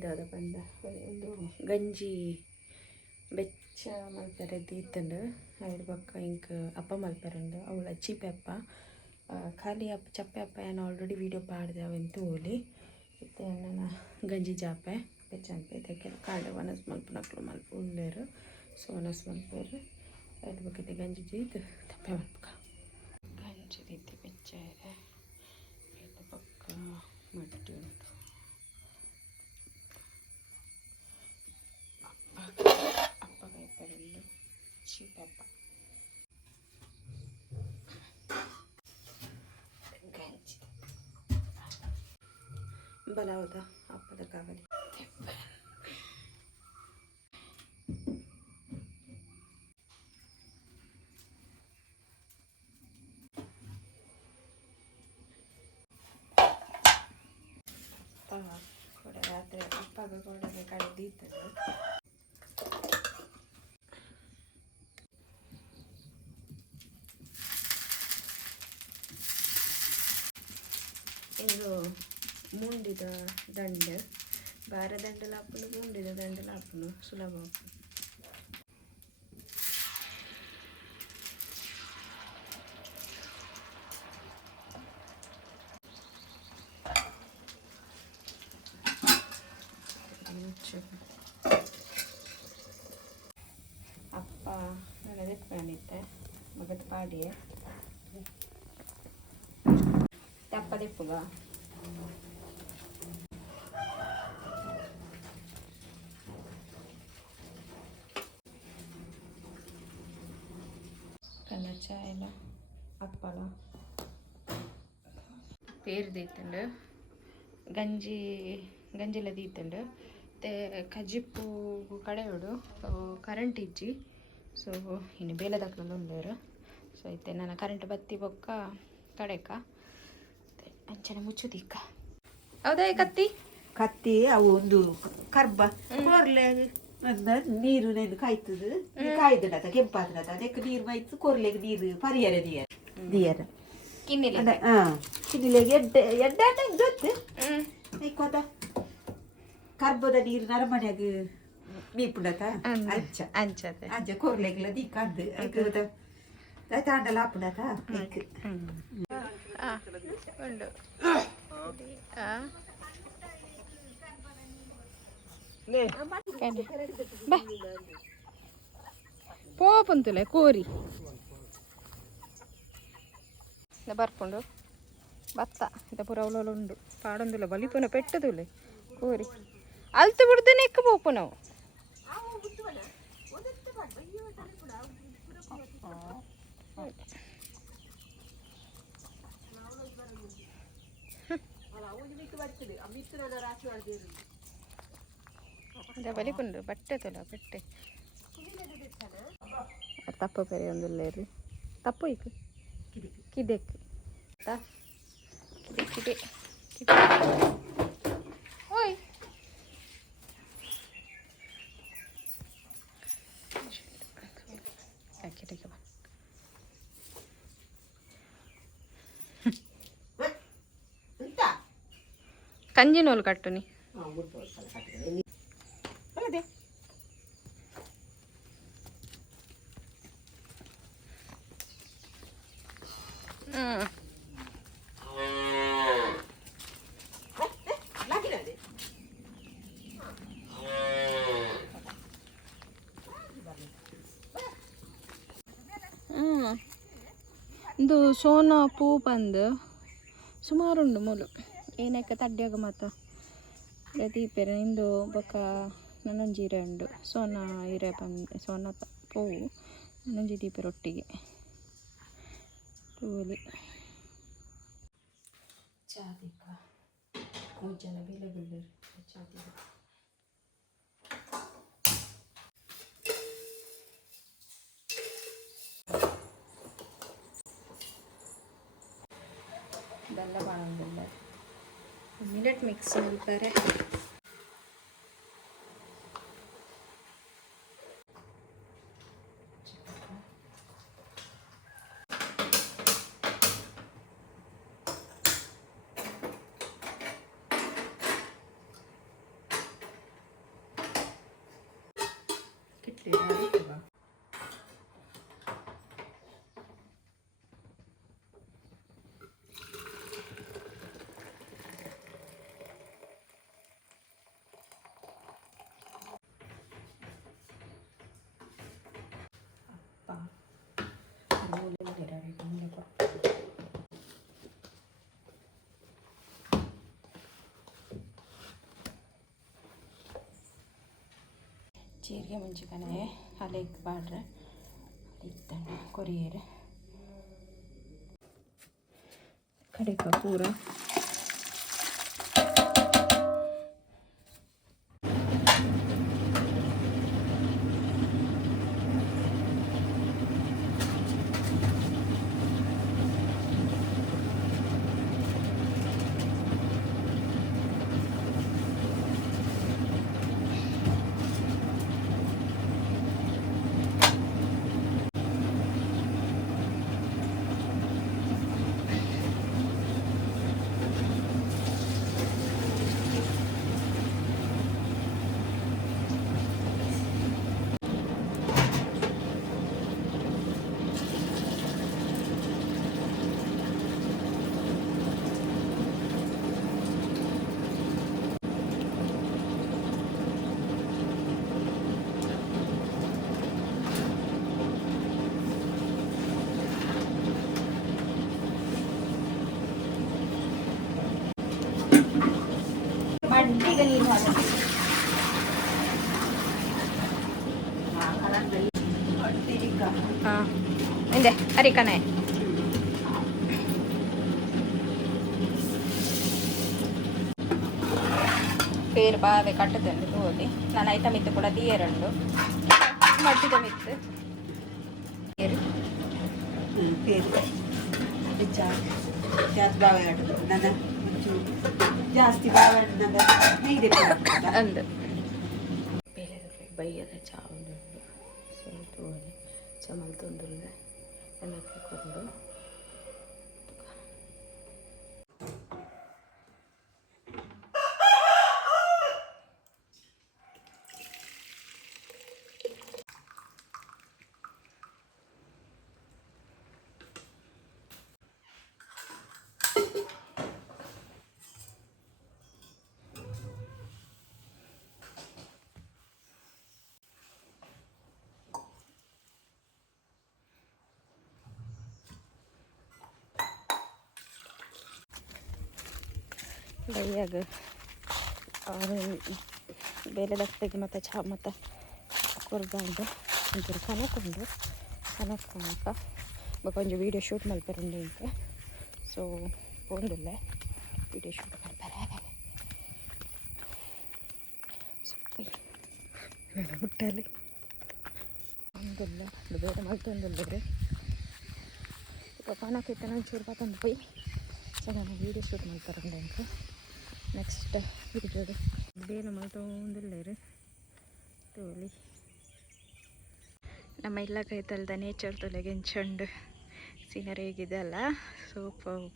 ಇದಾದ ಪಂಡ ಒಂದು ಗಂಜಿ ಬೆಚ್ಚ ಮಲ್ಪರೆ ದೀತಂಡು ಅವ್ರ ಪಕ್ಕ ಇಂಕ್ ಅಪ್ಪ ಮಲ್ಪರಂಡು ಅವಳ ಚೀಪೆ ಅಪ್ಪ ಖಾಲಿ ಅಪ್ಪ ಚಪ್ಪೆ ಅಪ್ಪ ಏನು ಆಲ್ರೆಡಿ ವೀಡಿಯೋ ಪಾಡಿದೆ ಅವೆಂತ ಹೋಲಿ ಮತ್ತು ನನ್ನ ಗಂಜಿ ಜಾಪೆ ಬೆಚ್ಚ ಅನ್ಪೆ ಇದಕ್ಕೆ ಕಾಂಡೆ ವನಸ್ ಮಲ್ಪನಕ್ಲು ಮಲ್ಪ ಉಳ್ಳೇರು ಸೊ ವನಸ್ ಮಲ್ಪೇರು ಅದ್ರ ಬಗ್ಗೆ ಗಂಜಿ ಜೀತು ತಪ್ಪೆ ಮಲ್ಪಕ ಗಂಜಿ ರೀತಿ ಬೆಚ್ಚ ಇದೆ ಇದ್ರ ಪಕ್ಕ ಮಟ್ಟಿ ಉಂಟು ಅಪ್ಪ ಕೈಪರೆಂಡು ಚೀಪೆ ಅಪ್ಪ ಗಂಜಿ ಬಲ ಹೌದಾ ಅಪ್ಪದ ಕಾವಲಿ ಕೂಡ ರಾತ್ರಿ ಅಪ್ಪಗ ಕೊಡಗೆ ಕಳೆದಿರ್ತದೆ ಇದು ಮುಂಡಿದ ದಂಡೆ ಬಾರ ದಂಡಲ ಹಾಪನು ಮುಂಡಿದ ದಂಡಲ ಹಾಪನು ಸುಲಭ ಅಪ್ಪ ನನಗೆ ಎತ್ಕೊಂಡಿದ್ದೆ ಮಗದ ಪಾಡಿಯೇ ತಪ್ಪದೆಪ್ಪುಗ ಕನ್ನ ಚಾಯಲ ಅಪ್ಪಲ ಪೇರು ದೀತಂಡು ಗಂಜಿಲ ದೀತಂಡು ಮತ್ತು ಕಜ್ಜಿಪ್ಪು ಕಡೆಯೋಡು ಕರೆಂಟ್ ಇಜ್ಜಿ ಸೊ ಇನ್ನು ಬೇಲೆದಾಕ್ಲಲ್ಲಿ ಉಂಡೇರು ಸೊ ಐತೆ ನಾನು ಕರೆಂಟ್ ಬತ್ತಿ ಬೊಕ್ಕ ಕಡೆಕ ಅಂಚನೆ ಮುಚ್ಚುದಿಕ್ಕ ಹೌದಾ ಕತ್ತಿ ಕತ್ತಿ ಅವು ಒಂದು ಕರ್ಬ ಕೊರ್ಲೆ ನೀರು ನೆಂದು ಕಾಯ್ತದ ಕಾಯ್ದಡತ ಕೆಂಪಾದಡತ ಅದಕ್ಕೆ ನೀರು ಮೈತು ಕೊರ್ಲೆಗೆ ನೀರು ಪರಿಯರ ದಿಯರ ಕಿನ್ನಿಲೆ ಕಿನ್ನಿಲೆಗೆ ಎಡ್ಡೆ ಗೊತ್ತು ಕೊದ ಕರ್ಬದ ನೀರು ನರಮನೆಯಾಗ ಮೀಪುಡತ ಅಂಚ ಅಂಚತೆ ಅಂಚ ಕೊರ್ಲೆಗ್ಲ ದಿಕ್ಕಂದು ತಾಂಡಲ ಹಾಪುಡತ ಉಂಡು ಪೋಪುಂತುಲೆ ಕೋರಿ ಬರ್ಪುಂಡು ಭತ್ತ ಇದ ಪೂರ ಅವಳು ಉಂಡು ಪಾಡೊಂದುಲ ಬಲಿಪುನ ಪೆಟ್ಟದುಲೆ ಕೋರಿ ಅಲ್ತು ಬಿಡ್ದು ನೆಕ್ಕ ಪೋಪು ನಾವು ಬಲಿಪುಂಡು ಬಟ್ಟೆ ತೊಲ ಪೆಟ್ಟೆ ತಪ್ಪು ಪೆರೆ ಒಂದುಲ್ಲೇರಿ ತಪ್ಪು ಇಕ್ಕು ಕಿದೆಕ್ಕು ಕಿದೆ ಕಿದೆ ಓಯ್ ಕಂಜಿ ನೂಲು ಕಟ್ಟುನಿ ಇದು ಸೋನಾ ಪೂ ಬಂದು ಸುಮಾರುಂಡು ಮೂಲು ಏನಕ್ಕೆ ತಡ್ಡಿಯಾಗ ಮಾತ ದೀಪೆರೆ ಇಂದು ಬೊಕ್ಕ ನನ್ನೊಂಜಿ ಇರೆ ಉಂಡು ಸೋನಾ ಇರೆ ಬಂದು ಸೋನಾ ಪೂವು ನನ್ನೊಂಜಿ ದೀಪೆರೆ ಒಟ್ಟಿಗೆ ತೂಲಿ ಚಾದಿಕ ಮುಜ್ಜನ ಬೆಲೆ ಬಿಡ್ಡರು ಚಾದಿಕ ಬೆಲ್ಲ ಬಾಳಂಗಿಲ್ಲ ಮಿಲೆಟ್ ಮಿಕ್ಸ್ ಮಾಡ್ತಾರೆ ಜೀರಿಗೆ ಮುಂಚಿಕನೆ ಅಲೆಗ್ ಬಾಡ್ರೆ ಇತ್ತಣ್ಣ ಕೊರಿಯರ್ ಕಡೆಕ ಪೂರ ಮಂಡಿಗೆ ನೀರು ಹಾಕಿ ಹಾಂ ಇದೆ ಅರಿಕನೆ పేరు బాగా కట్టుతుంది తోలి నన్నైతే మిత్తు కూడా తీయరండు మట్టితో మిత్తు పేరు ಜಾಸ್ತಿ ಬಾವೆ ನನ್ನ ಜಾಸ್ತಿ ಬಾವೆ ನೀರು ಅಂದು ಬೈಯದ ಚಾವುಂಡು ಸ್ವಲ್ಪ ತೋಲಿ ಚಮಲ್ ತೊಂದುಲ್ಲ ಎಲ್ಲ ಕೊಂಡು ಬೈಯಾಗ ಬೇರೆ ದಕ್ತಿಗೆ ಮತ್ತು ಚಾ ಮತ್ತು ಕೊರ್ದಾಂಡು ಒಂಚೂರು ಕನಕೊಂಡು ಕನಕ ಕೊಂಚ ವೀಡಿಯೋ ಶೂಟ್ ಮಲ್ಪೆರುಂಡು ಇಂಕ ಸೊ ಒಂದಿಲ್ಲ ವೀಡಿಯೋ ಶೂಟ್ ಮಲ್ಪೆರೆ ಮುಟ್ಟಲ್ಲಿ ಒಂದಿಲ್ಲ ಬೇರೆ ಮಲ್ತೊಂದಿಲ್ಲ ಈಗ ಕನಕಿತ್ತು ಒಂಚೂರು ಪತ್ತೊಂದು ಪೈ ಸೊ ನಾನು ವೀಡಿಯೋ ಶೂಟ್ ಮಾಡ್ತಾರಂಡ ಇಂಕ ನೆಕ್ಸ್ಟ್ ಹಿಡಿದೋಡು ಬೇರೆ ಮಲ್ತೊಂದಿಲ್ಲ ರೀ ತೋಲಿ ನಮ್ಮ ಇಲ್ಲ ಕೈತಲ್ದ ನೇಚರ್ ತೊಲೆಗೆ ಚಂಡು ಸೀನರಿ ಹೇಗಿದೆ ಅಲ್ಲ ಸೂಪರ್